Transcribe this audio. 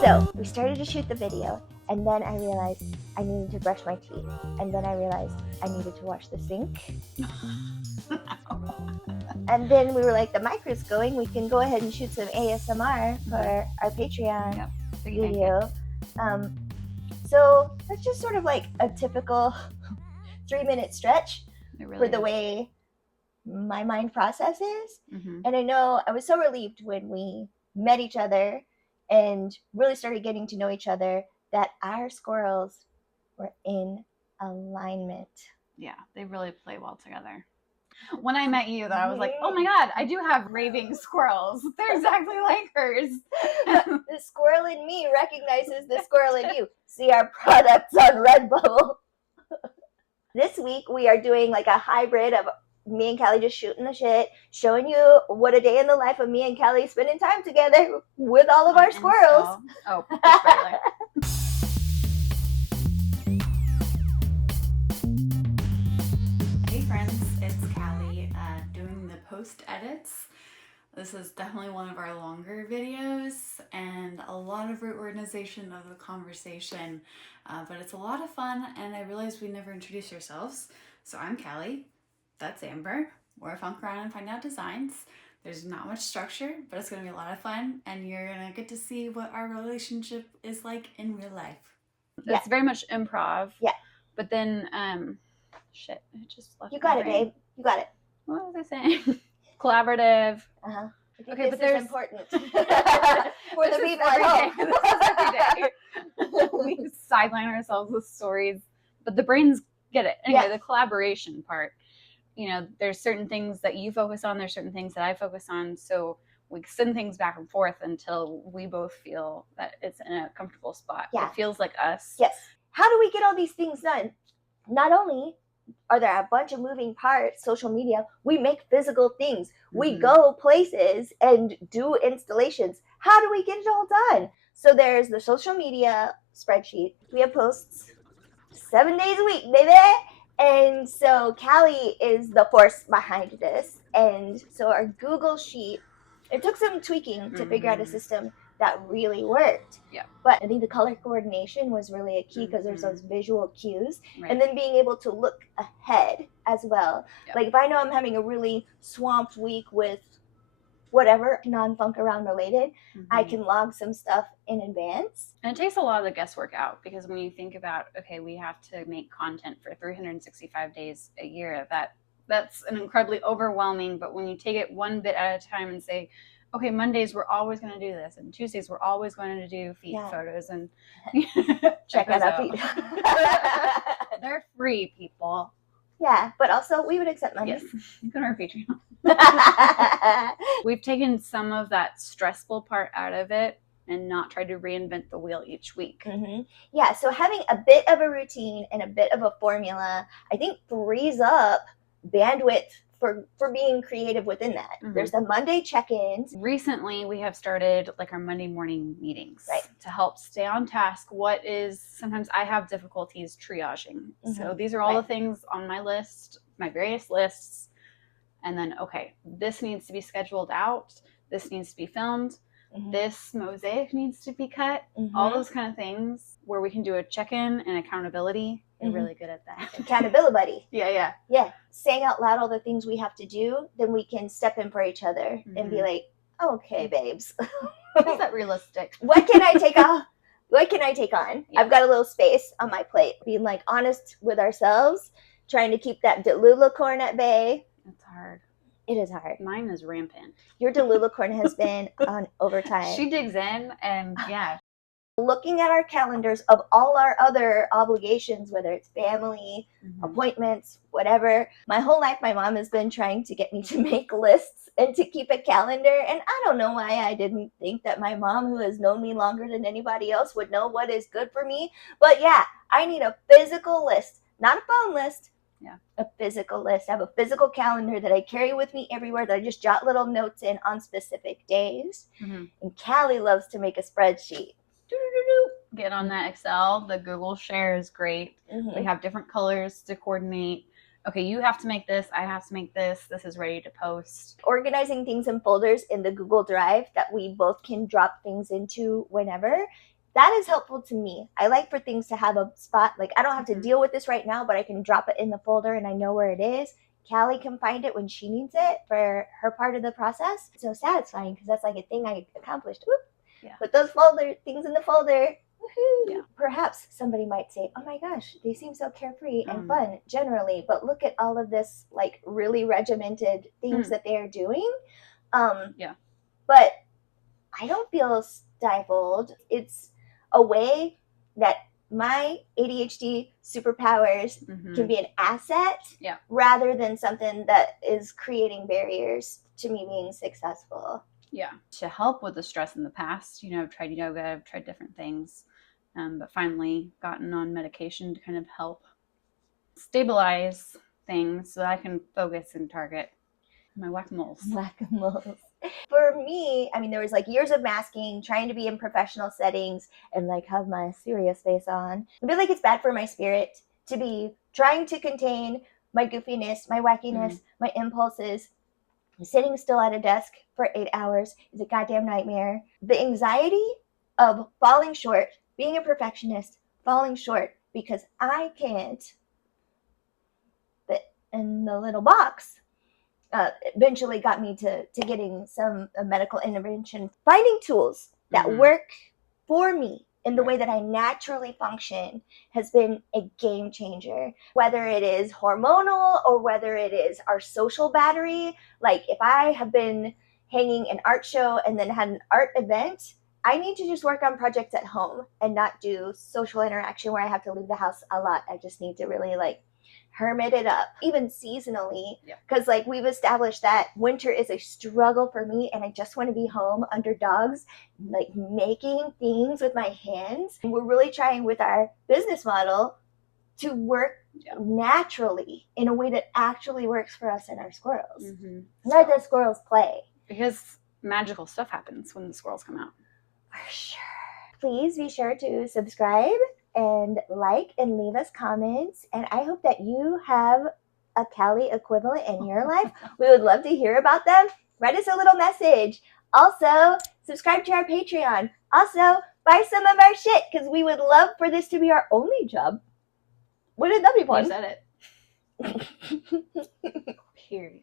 So we started to shoot the video, and then I realized I needed to brush my teeth, and then I realized I needed to wash the sink. And then we were like, the mic's going, we can go ahead and shoot some ASMR for our Patreon video. So that's just sort of like a typical 3-minute stretch for the way my mind processes. And I know I was so relieved when we met each other and really started getting to know each other that our squirrels were in alignment. Yeah, they really play well together. When I met you, though, I was like, oh my God, I do have raving squirrels. They're exactly like hers. The squirrel in me recognizes the squirrel in you. See our products on Redbubble. This week, we are doing like a hybrid of me and Callie just shooting the shit, showing you what a day in the life of me and Callie spending time together with all of our squirrels. Oh, that's right there. Hey friends, it's Callie doing the post edits. This is definitely one of our longer videos and a lot of reorganization of the conversation, but it's a lot of fun, and I realized we never introduced ourselves. So I'm Callie, that's Amber. We're funk around and find out designs. There's not much structure, but it's going to be a lot of fun, and you're going to get to see what our relationship is like in real life. Yeah. It's very much improv. Yeah. But then, shit, it just left. You got it, babe. You got it. What was I saying? Collaborative. Okay, but this is important for the people at home. This is every day. We sideline ourselves with stories, but the brains get it. Anyway, the collaboration part. You know, there's certain things that you focus on. There's certain things that I focus on. So we send things back and forth until we both feel that it's in a comfortable spot. Yeah. It feels like us. Yes. How do we get all these things done? Not only are there a bunch of moving parts, social media, we make physical things. We go places and do installations. How do we get it all done? So there's the social media spreadsheet. We have posts 7 days a week, baby. And so Callie is the force behind this. And so our Google Sheet, it took some tweaking to figure out a system that really worked. Yeah. But I think the color coordination was really a key because there's those visual cues. Right. And then being able to look ahead as well. Yeah. Like if I know I'm having a really swamped week with whatever non-funk around related, I can log some stuff in advance. And it takes a lot of the guesswork out, because when you think about, okay, we have to make content for 365 days a year, that's an incredibly overwhelming, but when you take it one bit at a time and say, okay, Mondays we're always going to do this, and Tuesdays we're always going to do feet photos, and check out our feet. They're free, people. Yeah, but also we would accept money. Yes, you can our Patreon. We've taken some of that stressful part out of it and not tried to reinvent the wheel each week. Yeah, so having a bit of a routine and a bit of a formula, I think frees up bandwidth for being creative within that. There's the Monday check-ins. Recently, we have started like our Monday morning meetings to help stay on task. Sometimes I have difficulties triaging. So these are all the things on my list, my various lists. And then, okay, this needs to be scheduled out. This needs to be filmed. This mosaic needs to be cut. All those kind of things where we can do a check-in and accountability. You're really good at that. Accountability. Yeah. Saying out loud all the things we have to do, then we can step in for each other and be like, okay, babes. Is that realistic? What can I take off? What can I take on? Yeah. I've got a little space on my plate. Being like honest with ourselves, trying to keep that Delulacorn at bay. It's hard. It is hard. Mine is rampant. Your Delulacorn has been on overtime. She digs in, and looking at our calendars of all our other obligations, whether it's family, appointments, whatever. My whole life, my mom has been trying to get me to make lists and to keep a calendar. And I don't know why I didn't think that my mom, who has known me longer than anybody else, would know what is good for me. But yeah, I need a physical list, not a phone list. Yeah. A physical list. I have a physical calendar that I carry with me everywhere, that I just jot little notes in on specific days. And Callie loves to make a spreadsheet. Get on that Excel. The Google Share is great. We have different colors to coordinate. okay, you have to make this, I have to make this is ready to post. Organizing things in folders in the Google Drive that we both can drop things into whenever. That is helpful to me. I like for things to have a spot. Like, I don't have to deal with this right now, but I can drop it in the folder and I know where it is. Callie can find it when she needs it for her part of the process. It's so satisfying because that's like a thing I accomplished. Whoop. Yeah. Put those folder things in the folder. Woohoo. Yeah. Perhaps somebody might say, oh my gosh, they seem so carefree and fun generally, but look at all of this like really regimented things that they're doing. Yeah. But I don't feel stifled. It's a way that my ADHD superpowers can be an asset rather than something that is creating barriers to me being successful. Yeah. To help with the stress in the past, I've tried yoga, I've tried different things, but finally gotten on medication to kind of help stabilize things so that I can focus and target my whack-a-moles. Whack-a-moles. For me, I mean, there was like years of masking, trying to be in professional settings and like have my serious face on. I feel like it's bad for my spirit to be trying to contain my goofiness, my wackiness, my impulses. Sitting still at a desk for 8 hours is a goddamn nightmare. The anxiety of falling short, being a perfectionist, falling short because I can't fit in the little box. Eventually got me to getting some medical intervention, finding tools that work for me in the way that I naturally function has been a game changer. Whether it is hormonal or whether it is our social battery, like if I have been hanging an art show and then had an art event, I need to just work on projects at home and not do social interaction where I have to leave the house a lot. I just need to really like hermit it up, even seasonally, because like we've established that winter is a struggle for me and I just want to be home under dogs, like making things with my hands. And we're really trying with our business model to work naturally in a way that actually works for us and our squirrels. Let the squirrels play, because magical stuff happens when the squirrels come out. For sure. Please be sure to subscribe and like and leave us comments. And I hope that you have a Callie equivalent in your life. We would love to hear about them. Write us a little message. Also, subscribe to our Patreon. Also, buy some of our shit because we would love for this to be our only job. Wouldn't that be fun? You said it. Period.